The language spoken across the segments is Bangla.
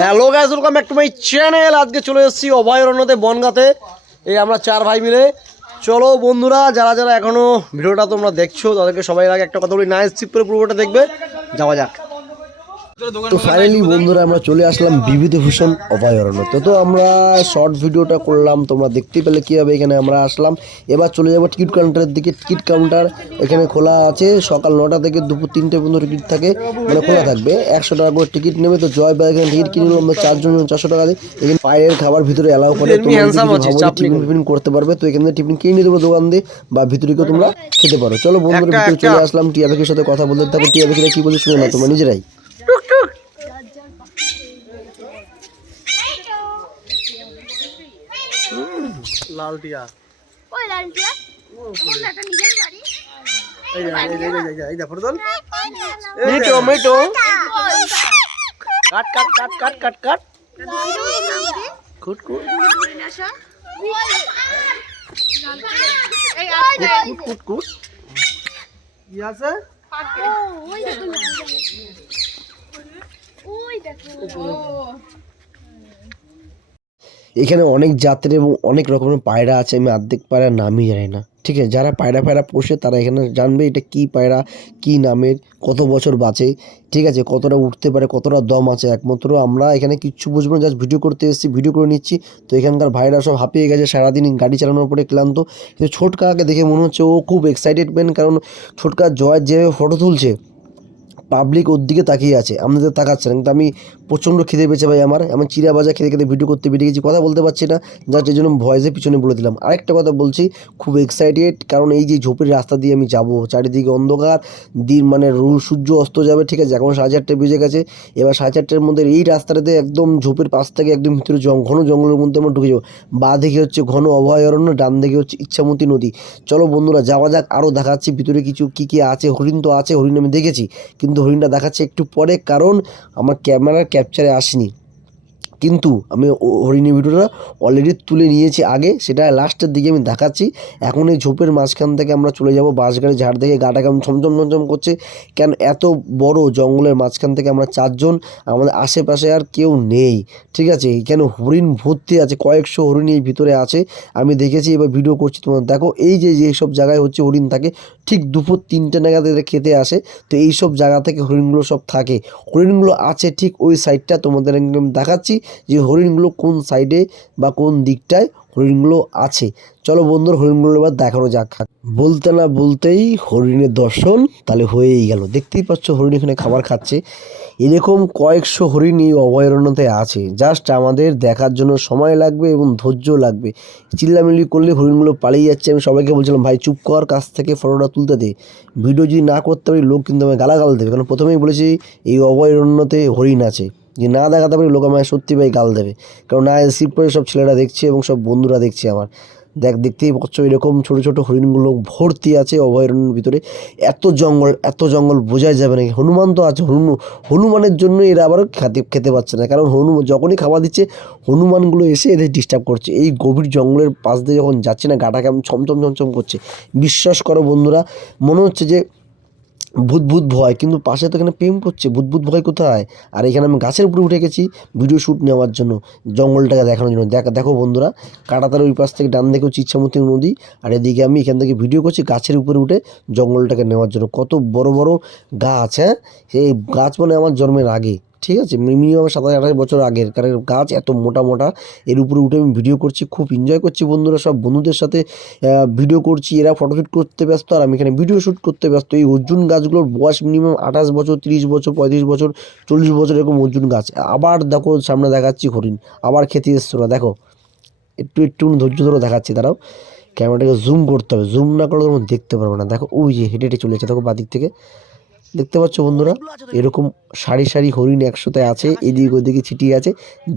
Hello guys, welcome back to my channel. আজকে চলে এসেছি অভয়ারণ্যতে বনগাঁতে। এই আমরা 4 ভাই মিলে। চলো বন্ধুরা, যারা যারা এখনো ভিডিওটা তোমরা দেখছো তাদেরকে সবাই আগে একটা কথা বলি, না স্কিপ করে পুরোটা দেখবে। যাওয়া যাক। তো ফাইনালি বন্ধুরা আমরা চলে আসলাম বিভূতিভূষণ অভয়ারণ্যতে। তো আমরা শর্ট ভিডিওটা করলাম, তোমরা দেখতেই পেলে কীভাবে এখানে আমরা আসলাম। এবার চলে যাবো টিকিট কাউন্টারের দিকে। টিকিট কাউন্টার এখানে খোলা আছে সকাল 9টা থেকে দুপুর 3টে পর্যন্ত টিকিট থাকে, মানে খোলা থাকবে। 100 টাকা করে টিকিট নেবে। তো জয় ভাই এখানে টিকিট কিনে নিলাম 4 জন 400 টাকা দিয়ে। এখানে পায়ের খাবার ভিতরে অ্যালাউ করে, তোমরা টিফিন করতে পারবে। তো এখানে টিফিন কিনে নিতে পারো দোকান দিয়ে, বা ভিতরে কেউ তোমরা খেতে পারো। চলো বন্ধুরা ভিতরে চলে আসলাম। টিয়া পাখির সাথে কথা বলতে থাকো। টিয়া পাখিরা কি বলে শুনে না তোমরা নিজেরাই। লাল টিয়া, ওই লাল টিয়া ওটা নিজের বাড়ি। এই দেখো তো মিটো মিটো কাট কাট কাট কাট কাট কাট কুট কুট কুট কুট কুট কি আছে? ওই দেখো ওই দেখো। এখানে অনেক জাতের এবং অনেক রকমের পায়রা আছে। আমি অর্ধেক পায়রা নামই জানি না, ঠিক আছে? যারা পায়রা পোষে তারা এখানে জানবে এটা কি পায়রা, কি নামের, কত বছর বাঁচে, ঠিক আছে, কতটা উঠতে পারে, কতটা দম আছে। একমাত্র আমরা এখানে কিচ্ছু বুঝবো না, জাস্ট ভিডিও করতে এসেছি, ভিডিও করে নিচ্ছি। তো এখানকার ভাইরা সব হাঁপিয়ে গেছে, সারাদিন গাড়ি চালানোর পরে ক্লান্ত। কিন্তু ছোটকাকে দেখে মনে হচ্ছে ও খুব এক্সাইটেডমেন্ট, কারণ ছোটকা জয়ের যেভাবে ফটো তুলছে পাবলিক ওর দিকে তাকিয়ে আছে, আমাদের তাকাচ্ছে না। কিন্তু আমি প্রচণ্ড খিদে পেয়েছে ভাই আমার চিরা ভাজা খেতে খেতে ভিডিও করতে বেরিয়ে গেছি, কথা বলতে পারছি না, জাস্ট এই জন্য ভয়েসে পিছনে বলে দিলাম। আরেকটা কথা বলছি, খুব এক্সাইটেড, কারণ এই যে ঝোপের রাস্তা দিয়ে আমি যাব, চারিদিকে অন্ধকার, দিন মানে সূর্য অস্ত যাবে, ঠিক আছে? এখন 4:30 বেজে গেছে। এবার 4:30-র মধ্যে এই রাস্তাটাতে একদম ঝোপের পাশ থেকে একদম ভিতরে ঘন জঙ্গলের মধ্যে আমরা ঢুকে যাবো। বাঁ দিকে হচ্ছে ঘন অভয়ারণ্য, ডান দিকে হচ্ছে ইচ্ছামতি নদী। চলো বন্ধুরা যাওয়া যাক। আরও দেখাচ্ছি ভিতরে কিছু কী আছে। হরিণ তো আছে, হরিণ আমি দেখেছি, কিন্তু হরিণটা দেখাচ্ছে একটু পরে, কারণ আমার ক্যামেরার ক্যাপচারে আসেনি। কিন্তু আমি হরিণের ভিডিওটা অলরেডি তুলে নিয়েছি আগে, সেটা লাস্টের দিকে আমি দেখাচ্ছি। এখন এই ঝোপের মাঝখান থেকে আমরা চলে যাব। বাঁশ গাড়ি ঝাড় থেকে গাটা কেমন ছমছম করছে, কেন এত বড় জঙ্গলের মাঝখান থেকে আমরা 4 জন, আমাদের আশেপাশে আর কেউ নেই, ঠিক আছে? এখানে হরিণ ভর্তি আছে, কয়েকশো হরিণ এই ভিতরে আছে, আমি দেখেছি। এবার ভিডিও করছি, তোমার দেখো। এই যে সব জায়গায় হচ্ছে হরিণ থাকে, ঠিক দুপুর 3টে নাগাদ এরা খেতে আসে। তো এই সব জায়গা থেকে হরিণগুলো সব থাকে। হরিণগুলো আছে ঠিক ওই সাইডটা, তোমাদের একদম দেখাচ্ছি যে হরিণগুলো কোন সাইডে বা কোন দিকটায় হরিণগুলো আছে। চলো বন্ধুর হরিণগুলো এবার দেখানো যাক। বলতে না বলতেই হরিণের দর্শন তাহলে হয়েই গেল। দেখতেই পাচ্ছ হরিণ এখানে খাবার খাচ্ছে। এরকম কয়েকশো হরিণ এই অভয়ারণ্যতে আছে। জাস্ট আমাদের দেখার জন্য সময় লাগবে এবং ধৈর্য লাগবে। চিল্লামিল্লি করলে হরিণগুলো পালিয়ে যাচ্ছে। আমি সবাইকে বলছিলাম ভাই চুপ কর, কাছ থেকে ফটোটা তুলতে দে, ভিডিও যদি না করতে পারি লোক কিন্তু আমায় গালাগাল দেবে। কারণ প্রথমেই বলেছি এই অভয়ারণ্যতে হরিণ আছে, যে না দেখাতে পারি লোক আমায় সত্যি ভাই গাল দেবে। কারণ না রিসিভ করে সব ছেলেরা দেখছে এবং সব বন্ধুরা দেখছে আমার। দেখতেই পাচ্ছ এরকম ছোটো ছোটো হরিণগুলো ভর্তি আছে অভয়ারণ্যের ভিতরে। এত জঙ্গল বোঝাই যাবে না। হনুমান তো আছে, হনুমানের জন্য এরা আবার খেতে পাচ্ছে না, কারণ যখনই খাবার দিচ্ছে হনুমানগুলো এসে এদের ডিস্টার্ব করছে। এই গভীর জঙ্গলের পাশ দিয়ে যখন যাচ্ছে না, গাটা কেমন ছমছম করছে। বিশ্বাস করো বন্ধুরা, মনে হচ্ছে যে ভূত ভয়, কিন্তু পাশে তো এখানে প্রেম করছে। ভূত ভয় কোথায়? আর এখানে আমি গাছের উপরে উঠে গেছি ভিডিও শ্যুট নেওয়ার জন্য, জঙ্গলটাকে দেখানোর জন্য। দেখো বন্ধুরা, কাঁটাতার ওই পাশ থেকে ডান দিকে হচ্ছে ইচ্ছামতি নদী, আর এদিকে আমি এখান থেকে ভিডিও করছি গাছের উপরে উঠে জঙ্গলটাকে নেওয়ার জন্য। কত বড় বড় গাছ, হ্যাঁ, সেই গাছ মানে আমার জন্মের আগে, ঠিক আছে, মিনিমাম 27-28 বছর আগের কারণ গাছ, এত মোটা। এর উপরে উঠে আমি ভিডিও করছি, খুব এনজয় করছি বন্ধুরা। সব বন্ধুদের সাথে ভিডিও করছি, এরা ফটোশ্যুট করতে ব্যস্ত আর আমি এখানে ভিডিও শ্যুট করতে ব্যস্ত। এই অর্জুন গাছগুলোর বয়স মিনিমাম 28 বছর, 30 বছর, 35 বছর, 40 বছর এরকম অর্জুন গাছ। আবার দেখো সামনে দেখাচ্ছি হরিণ, আবার খেতে এসছো না। দেখো একটু ধৈর্য ধরে দেখাচ্ছি, দাঁড়াও, ক্যামেরাটাকে জুম করতে হবে, জুম না করলে তোমরা দেখতে পারবে না। দেখো ওই যে হেঁটে চলেছে, দেখো বাদিক থেকে, দেখতে পাচ্ছ বন্ধুরা, এরকম সারি হরিণ একসাথে আছে, এদিক ওদিকে ছিটিয়ে আছে।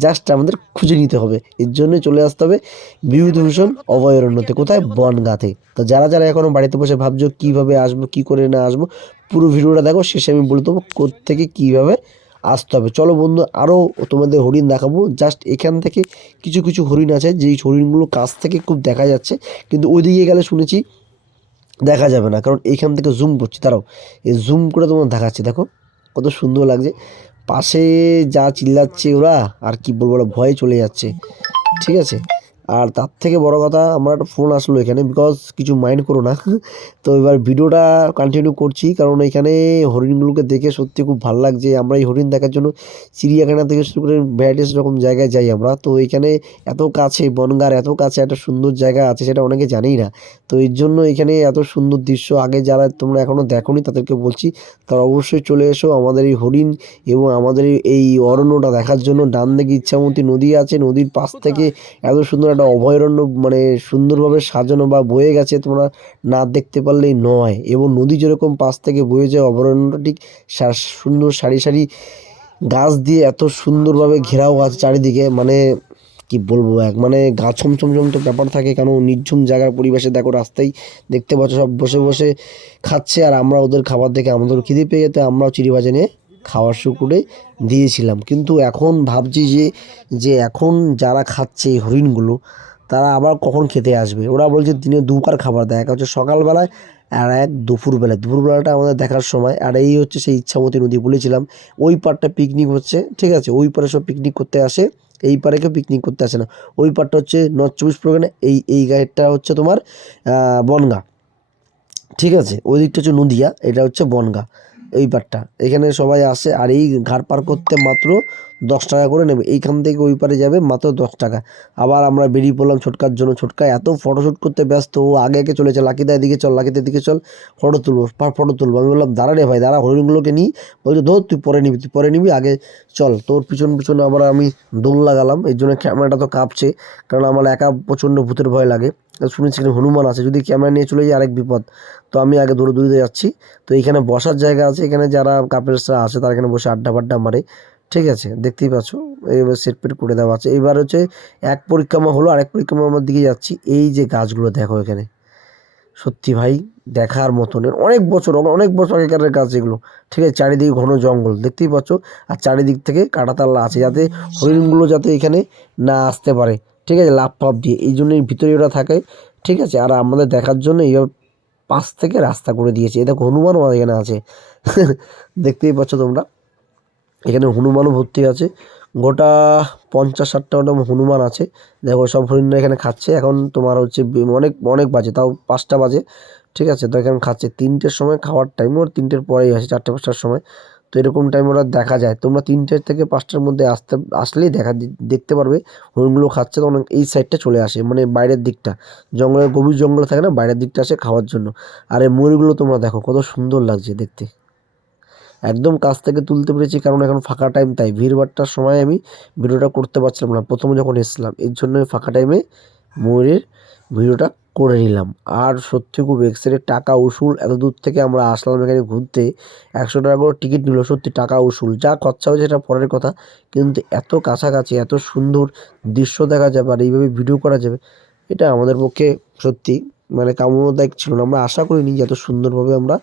জাস্ট আমাদের খুঁজে নিতে হবে, এর জন্য চলে আসতে হবে বিভূতিভূষণ অভয়ারণ্যতে। কোথায়? বনগাঁতে। তো যারা এখনো বাড়িতে বসে ভাবছো কীভাবে আসবো, কী করে না আসবো, পুরো ভিডিওটা দেখো, শেষে আমি বলে দেবো কোত্থেকে কীভাবে আসতে হবে। চলো বন্ধু, আরও তোমাদের হরিণ দেখাবো। জাস্ট এখান থেকে কিছু হরিণ আছে যেই হরিণগুলো কাছ থেকে খুব দেখা যাচ্ছে, কিন্তু ওইদিকে গেলে শুনেছি দেখা যাবে না, কারণ এইখান থেকে জুম করছি, তারাও এই জুম করে তোমার দেখাচ্ছি, দেখো কত সুন্দর লাগছে। পাশে যা চিল্লাচ্ছে ওরা, আর কি বলবো, ওরা ভয়ে চলে যাচ্ছে, ঠিক আছে। আর তার থেকে বড় কথা, আমার একটা ফোন আসলো এখানে, বিকজ কিছু মাইন্ড করো না। তো এবার ভিডিওটা কন্টিনিউ করছি, কারণ এখানে হরিণগুলোকে দেখে সত্যি খুব ভালো লাগছে। আমরা এই হরিণ দেখার জন্য চিড়িয়াখানা থেকে শুরু করে ভ্যারাইটিস রকম জায়গায় যাই আমরা। তো এখানে এত কাছে বনগাঁর, এত কাছে একটা সুন্দর জায়গা আছে, সেটা অনেকে জানেই না। তো এর জন্য এখানে এত সুন্দর দৃশ্য, আগে যারা তোমরা এখনও দেখোনি তাদেরকে বলছি, তারা অবশ্যই চলে এসো আমাদের এই হরিণ এবং আমাদের এই অরণ্যটা দেখার জন্য। ডান দিকে ইচ্ছামতী নদী আছে, নদীর পাশ থেকে এত সুন্দর একটা অভয়ারণ্য, মানে সুন্দরভাবে সাজানো বা বয়ে গেছে, তোমরা না দেখতে পারলেই নয়। এবং নদী যেরকম পাশ থেকে বয়ে যায়, অভয়ারণ্যটা ঠিক সুন্দর সারি সারি গাছ দিয়ে এত সুন্দরভাবে ঘেরাও আছে চারিদিকে, মানে কি বলবো, মানে গা ছমছম তো ব্যাপার থাকে, কারণ নির্ঝুম জায়গার পরিবেশে দেখো রাস্তায় দেখতে পাচ্ছ সব বসে বসে খাচ্ছে, আর আমরা ওদের খাবার দেখে আমাদের খিদে পেয়ে যেতে আমরাও চিড়িবাজে নিয়ে খাওয়ার শুরু করে দিয়েছিলাম। কিন্তু এখন ভাবছি যে এখন যারা খাচ্ছে এই হরিণগুলো, তারা আবার কখন খেতে আসবে। ওরা বলছে দিনে দুবার খাবার দেয়, এক হচ্ছে সকালবেলায় আর এক দুপুরবেলায়। দুপুরবেলাটা আমাদের দেখার সময়। আর এই হচ্ছে সেই ইচ্ছামতী নদী, বলেছিলাম ওই পাড়টা পিকনিক হচ্ছে, ঠিক আছে, ওই পাড়ে সব পিকনিক করতে আসে, এই পাড়ে কেউ পিকনিক করতে আসে না। ওই পাড়টা হচ্ছে নর্থ চব্বিশ পরগনা, এই গাড়িটা হচ্ছে তোমার বনগাঁ, ঠিক আছে। ওই দিকটা হচ্ছে নদিয়া, এটা হচ্ছে বনগাঁ, এই পারটা এখানে সবাই আসে। আর এই ঘাট পার করতে মাত্র 10 টাকা করে নেবে, এইখান থেকে ওই পারে যাবে মাত্র 10 টাকা। আবার আমরা বেরিয়ে পড়লাম ছোটকার জন্য। ছোটকা এত ফটোশ্যুট করতে ব্যস্ত, ও আগে আগে চলেছে, লাকিদার দিকে চল, লাকিদার দিকে চল, ফটো তুলবো ফটো তুলবো। আমি বললাম দাঁড়া রে ভাই দাঁড়া, হরিণগুলোকে নিই। বলছে ধর তুই পরে নিবি, আগে চল। তোর পিছন পিছনে আবার আমি দৌড় লাগালাম, এর জন্য ক্যামেরাটা তো কাঁপছে, কারণ আমার একা প্রচণ্ড ভূতের ভয় লাগে। শুনেছি এখানে হনুমান আছে, যদি ক্যামেরা নিয়ে চলে যাই আরেক বিপদ। তো আমি আগে দৌড়ে যাচ্ছি। তো এইখানে বসার জায়গা আছে, এখানে যারা কাপেলসরা আসে তারা এখানে বসে আড্ডা ফাড্ডা মারে, ঠিক আছে, দেখতেই পাচ্ছ। এইবার সেট পেট করে দেওয়া আছে। এবার হচ্ছে এক পরিক্রমা হলো, আরেক পরিক্রমার দিকে যাচ্ছি। এই যে গাছগুলো দেখো এখানে, সত্যি ভাই দেখার মতন, অনেক বছর আগেকার গাছ এগুলো, ঠিক আছে। চারিদিকে ঘন জঙ্গল দেখতেই পাচ্ছ, আর চারিদিক থেকে কাঁটাতাল্লা আছে, যাতে হরিণগুলো যাতে এখানে না আসতে পারে, ঠিক আছে, লাফ পাপ দিয়ে, এই জন্যই ভিতরে ওরা থাকে, ঠিক আছে। আর আমাদের দেখার জন্য এইভাবে পাশ থেকে রাস্তা করে দিয়েছে। এই দেখো হনুমানও এখানে আছে। দেখতেই পাচ্ছ তোমরা, এখানে হনুমানও ভর্তি আছে, গোটা 50-60টা হনুমান আছে। দেখো সব হরিণরা এখানে খাচ্ছে। এখন তোমার হচ্ছে অনেক অনেক বাজে, তাও 5টা বাজে, ঠিক আছে। তো এখানে খাচ্ছে 3টের সময় খাওয়ার টাইম, ওর 3টের পরেই আসে, 4টে 5টার সময়। তো এরকম টাইম ওরা দেখা যায়, তোমরা 3টে থেকে 5টার মধ্যে আসলেই দেখতে পারবে হরিণগুলো খাচ্ছে। তখন এই সাইডটা চলে আসে, মানে বাইরের দিকটা, জঙ্গলের গভীর জঙ্গলে থাকে না, বাইরের দিকটা আসে খাওয়ার জন্য। আর এই ময়ূরগুলো তোমরা দেখো কত সুন্দর লাগছে দেখতে, একদম কাছ থেকে তুলতে পেরেছি, কারণ এখন ফাঁকা টাইম, তাই ভিড়ভাট্টার সময় আমি ভিডিওটা করতে পারছিলাম না প্রথমে যখন এসেছিলাম, এর জন্য ফাঁকা টাইমে ময়ূরের ভিডিওটা করে নিলাম। আর সত্যি খুব এক্সাইটেড, টাকা উসুল, এত দূর থেকে আমরা আসলাম এখানে ঘুরতে, 100 টাকা করে টিকিট নিল, সত্যি টাকা উসুল। যা খরচা হয়েছে সেটা পরের কথা, কিন্তু এত কাছাকাছি এত সুন্দর দৃশ্য দেখা যাবে আর এইভাবে ভিডিও করা যাবে, এটা আমাদের পক্ষে সত্যি মানে কামনাদায়ক ছিল না। আমরা আশা করিনি যে এত সুন্দরভাবে আমরা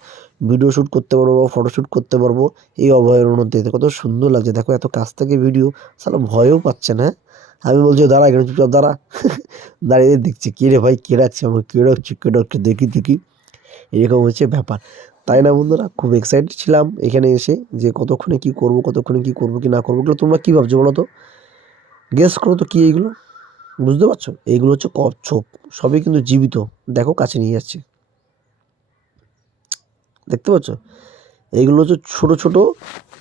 ভিডিও শ্যুট করতে পারবো বা ফটোশ্যুট করতে পারবো এই অভয়ারণ্যতে। কত সুন্দর লাগছে দেখো, এত কাছ থেকে ভিডিও, সালা ভয়ও পাচ্ছে না। আমি বলছি দাঁড়া এখানে চুপচাপ দাঁড়া। দাঁড়িয়ে দেখছি কে রে ভাই, কে রাখছে আমার, কে রাখছে দেখি, এরকম হচ্ছে ব্যাপার, তাই না বন্ধুরা? খুব এক্সাইটেড ছিলাম এখানে এসে, যে কতক্ষণে কি করব কি না করবো। এগুলো তোমরা কী ভাবছো বলো তো, গেস করো তো কি এইগুলো, বুঝতে পারছো? এইগুলো হচ্ছে কচ্ছপ, সবই কিন্তু জীবিত। দেখো কাছে নিয়ে যাচ্ছে, দেখতে পাচ্ছ? এইগুলো হচ্ছে ছোট ছোট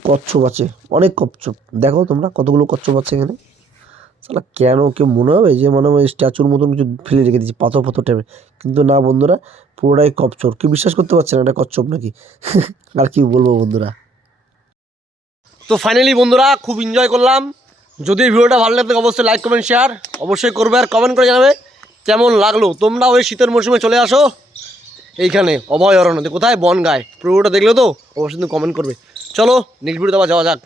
কচ্ছপ আছে, অনেক কচ্ছপ। দেখো তোমরা কতগুলো কচ্ছপ আছে এখানে। সালা কেন কেউ মনে হবে যে মনে হয় স্ট্যাচুর মতন কিছু ফেলে রেখে দিয়েছি, পাথর টাইপের, কিন্তু না বন্ধুরা, পুরোটাই কচ্ছপ। কেউ বিশ্বাস করতে পারছে না এটা কচ্ছপ নাকি। আর কি বলবো বন্ধুরা। তো ফাইনালি বন্ধুরা খুব এনজয় করলাম। যদি ভিডিওটা ভালো লাগে অবশ্যই লাইক কমেন্ট শেয়ার অবশ্যই করবে, আর কমেন্ট করে জানাবে কেমন লাগলো। তোমরা ওই শীতের মরশুমে চলে আসো এইখানে অভয়ারণ্যতে, কোথায়, বনগাঁয়। পুরোটা দেখলে তো অবশ্যই তুমি কমেন্ট করবে। চলো নেক্সট ভিডিওতে আবার যাওয়া যাক।